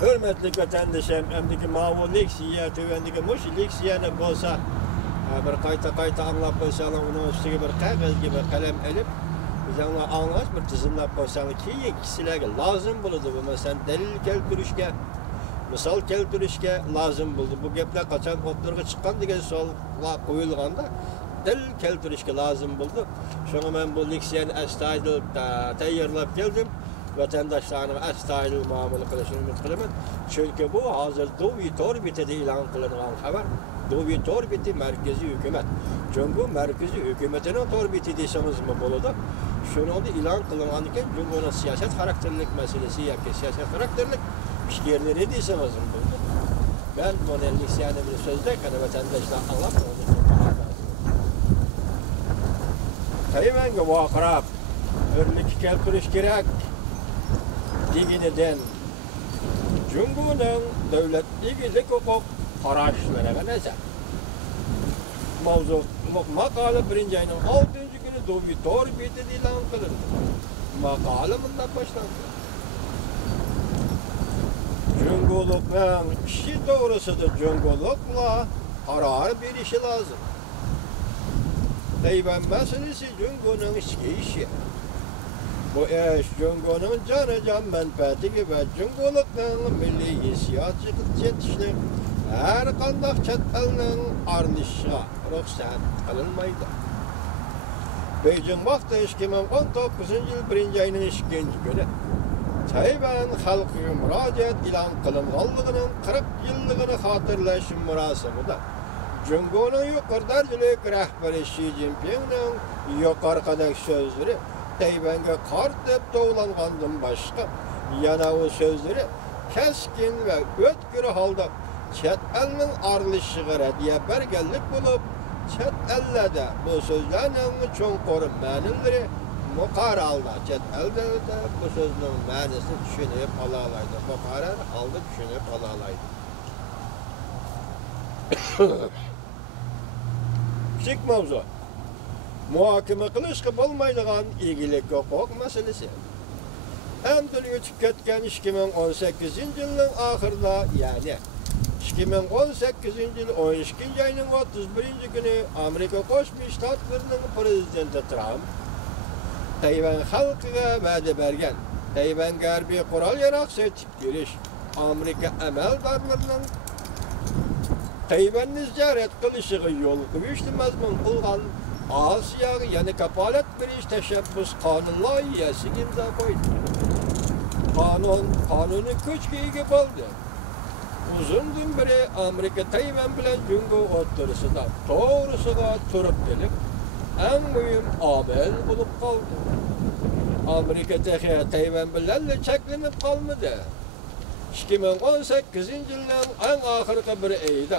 Hürmetli vatandaşım, emdiki mavu leksiye, tüvendiki muş leksiyene bolsa, bir kayta anlap bolsa, onun üstüne bir kağıt gibi kalem elip, biz onu anlaş bir tizimlap bolsa, ki kişilerge lazım buludu bu mesela delil keltirişke, misal keltirişke lazım buldu. Bu gepler kaçan otlarga çıkan diye so'lga koyulganda delil keltirişke lazım buldu. Şunu ben bu leksiyeni astoydil tayyorlab keldim. Vatandaşlarına astoydil muomala qilishini umid qilaman. Chunki bu hozir Dovit orbitida e'lon qilingan xabar. Dovit orbiti markaziy hukumat. Chunki markaziy hukumatining orbiti desamizmi bo'ladi. Shuni e'lon qilingan ekan, Jumhuriyat siyosat xarakterlik masalasi yoki siyosat xarakterlik ishlarni desamizmi bo'ladi. Ben bu leksiyani bir so'zda kana vatandaşlar anlab Taymanga vaqirab, birlik keltirish kerak deganidan Jumhuriyatning davlat egilik huquq qarashlariga nazar. Mavzu maqola 1-oyning 6-kuni Dovit orbitida e'lon qilindi. Maqola bundan boshlandi. Cumhuriyetning ishi to'g'risida Cumhuriyetlar qaror berishi lozim. Tayvan masalasi Cumhuriyetning ichki ishi. Bu ish Cumhuriyetning jonajon manfaatiga va Cumhuriyetning milliy hissiyotga yetishlik har qanday chet elning aralashishiga ruxsat qilinmaydi. Beijing vaqti 2019-yil 1-oyning 2-kuni Tayvan xalqiga murojaat e'lon qilinganligining 40 yilligini xotirlash murosimida Cumhuriyetning yuqori darajali rahbari Xi Jinpingning yuqoridagi so'zlari Tayvanga qartib to'g'langandan boshqa yana o so'zlari keskin va o'tkir holda chet elning aralashishiga raddiya berganlik bo'lib, chet ellarda bu so'zlarning cho'nqur ma'nolari muqarrarda chet elda bu so'zning ma'nosini tushunib olaydi. Muqarrar holda tushunib olaydi. Kichik mavzu. Muhokama qilishga bo'lmaydigan egilik huquq masalasi. Endi o'tib ketgan 2018-yilning oxirida, ya'ni 2018-yil 12-oyning 31-kuni Amerika Qo'shma Shtatlarining prezidenti Trump Tayvan xalqiga va'da bergan Tayvan garbiy qurol-yarog' sotib berish Amerika amaldorlarining Tayvanni ziyorat qilishiga yo'l qo'yishni mazmun qilgan Osiyoga yana kapolat berish tashabbus qonun loyihasiga imzo qo'ydi. Qonuni kuchga ega bo'ldi. Uzundan beri Amerika Tayvan bilan Jungo o'rtasida to'g'risiga turib kelib, eng muhim omil bo'lib qoldi. Amerika Tayvan bilan cheklanib qolmadi. 2018-yilning eng oxirgi bir oyida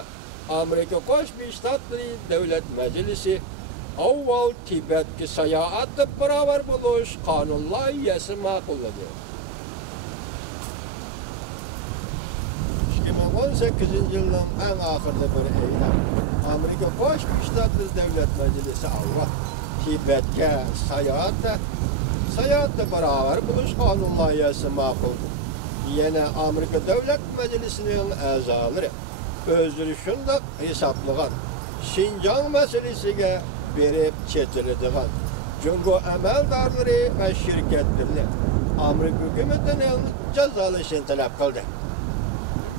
Amerika Qo'shma Shtatlari Davlat Majlisi avval Tibetga sayohatda barobar bo'lish qonun loyihasi ma'qulladi. 2018-yilning eng oxirgi bir oyida Amerika Qo'shma Shtatlari Davlat Majlisi avval Tibetga sayohatda barobar bo'lish qonun loyihasi ma'qulladi. Yana Amerika Davlat Majlisining a'zolari o'zlari shunday hisoblagan Xinjiang masalasiga berib chetiladigan Jungo amaldorlari va shirkatlarni Amerika hukumatining jazolashini talab qildi.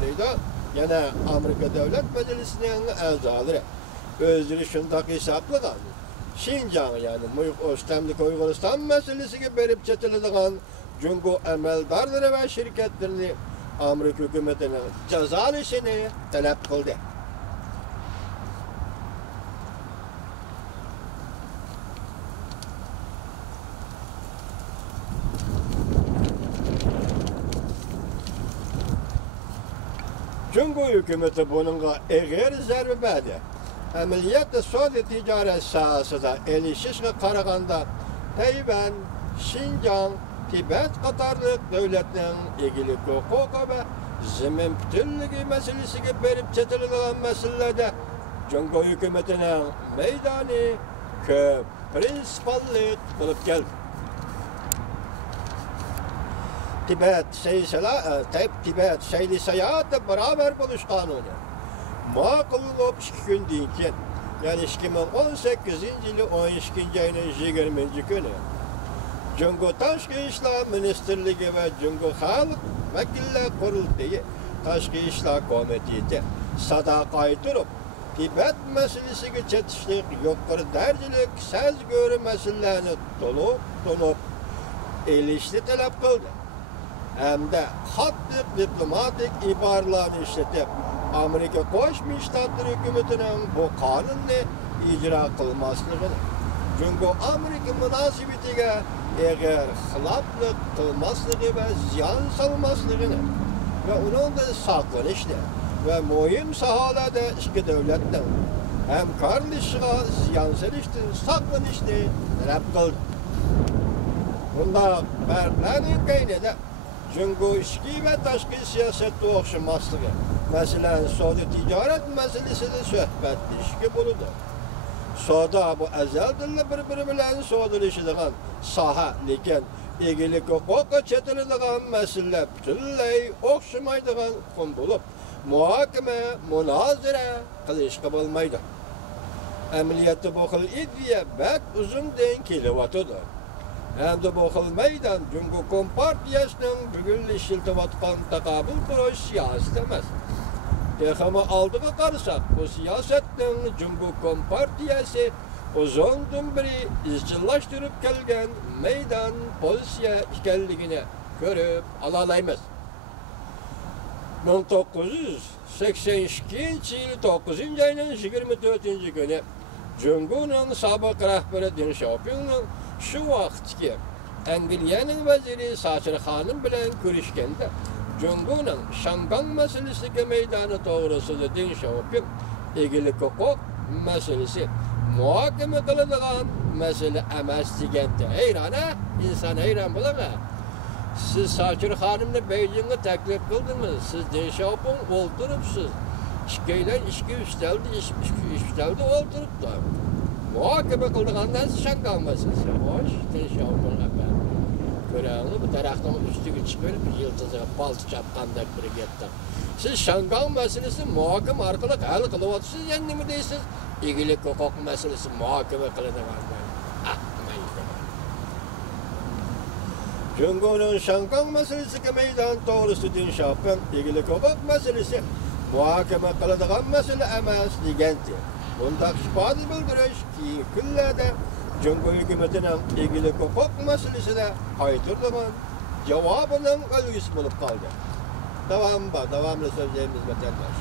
Deydi, yana Amerika Davlat Majlisining a'zolari o'zlari shunday hisoblagan Xinjiang, ya'ni mustamlik Uyg'uriston masalasiga berib chetiladigan Jungo amaldorlari va shirkatlarni Amerika hukumatining jazolashini talab qildi. Jungo hukumati buningga eg'ir zarba berdi. Amaliyotda savdo tijorat sohasida elishishga qaraganda Tayvan, Xinjiang, Tibet qatorliq davlatning egilik huquqi va zamin butunligi masalasiga berib chetiladigan masalalarda Jungo hukumatining maydoni ko'p prinsipallik bo'lib keldi. Tibet Tibet şehri seyahatle beraber buluş kanunu. Makul olup 2 gün deyken, yani 2018 yılı 12. ayının 20. günü, Cumhur Taşkı İşler Ministerliği ve Cumhur Halk Vekiller Kurultayı Taşkı İşler Komiteti sadakayı durup, Tibet meselesi geçetişlik, yukarı dercilik, söz görü meselelerini donup, ilişki talep kıldı. Hem de hatlık diplomatik ibarlarını işletip, Amerika Koşmuş Ştatları hükümetinin bu kanunu icra kılmasını, çünkü Amerika münasebetiyle eğer hılaplık kılmasını ve ziyan salmasını ve onun da saklanışını ve mühim sahalarda iki devletten hem kardeşliğe ziyan salıştı, saklanışını talep kıldı. Bunda berlerin kaynada çünkü içki ve taşkı siyasette okşamaslığı, mesela soda ticaret meselesi de söhbetli işki buludu. Soda bu ezeldirle birbiri bilen sodalaşıdığın saha, lekin ilgilik hukuka çetildiğin mesele bütünley okşamaydığın kun bulup, muhakeme, münazire kılışkı bulmaydı. Emniyeti bu kıl iddiye bek uzun den kelivatıdır. Hem de bu xil meydan Cumhur Kompartiyasının bugün işiltivatkan takabül kuruş siyaset emas. Texama aldığı qarsak, bu siyasetin Cumhur Kompartiyası uzundan beri izcillaştırıp kelgen meydan polisiya ikenligini görüp alalaymiz. 1982 yılı 9. ayının 24. günü Cumhur'un sabık rəhbəri Deng Xiaoping'in şu vaxtki Angliyanın veziri Saçır Hanım bilen görüşkende Cumhur'un Şangan meselesi meydanı doğrusunda Deng Xiaoping ilgili hukuk meselesi muhakeme kılınan mesele emas degende. Heyran ha? İnsan heyran bular ha? Siz Saçır Hanım'la Beijing'e teklif kıldınız. Siz Deng Xiaoping oldurupsuz. İşkeyler işki üsteldi olduruplar. Muhakeme kıldığından Şangan meselesi. Hoş, Deng Xiaoping'e ben. Göreğini bu taraftan üstüge çıkıyor, bir yıldızı baltı çapkandak biri gitti. Siz Şangan meselesi muhakeme arkalık hal kılıp siz yani mi değilsiniz? İlgili hukuk meselesi muhakeme kıldığından. Cumhur'un Şangan meselesi meydan doğrusu Deng Xiaoping ilgili hukuk meselesi muhakeme kıldığın mesele emas degendi. Bunda şüpheli bildiriş ki küllerde Cumhur hükümetinin ilgili hukuk meselesine kaytırdığın cevabının ölüsü bulup kaldı. Devamlı söyleyeceğimiz vatandaş.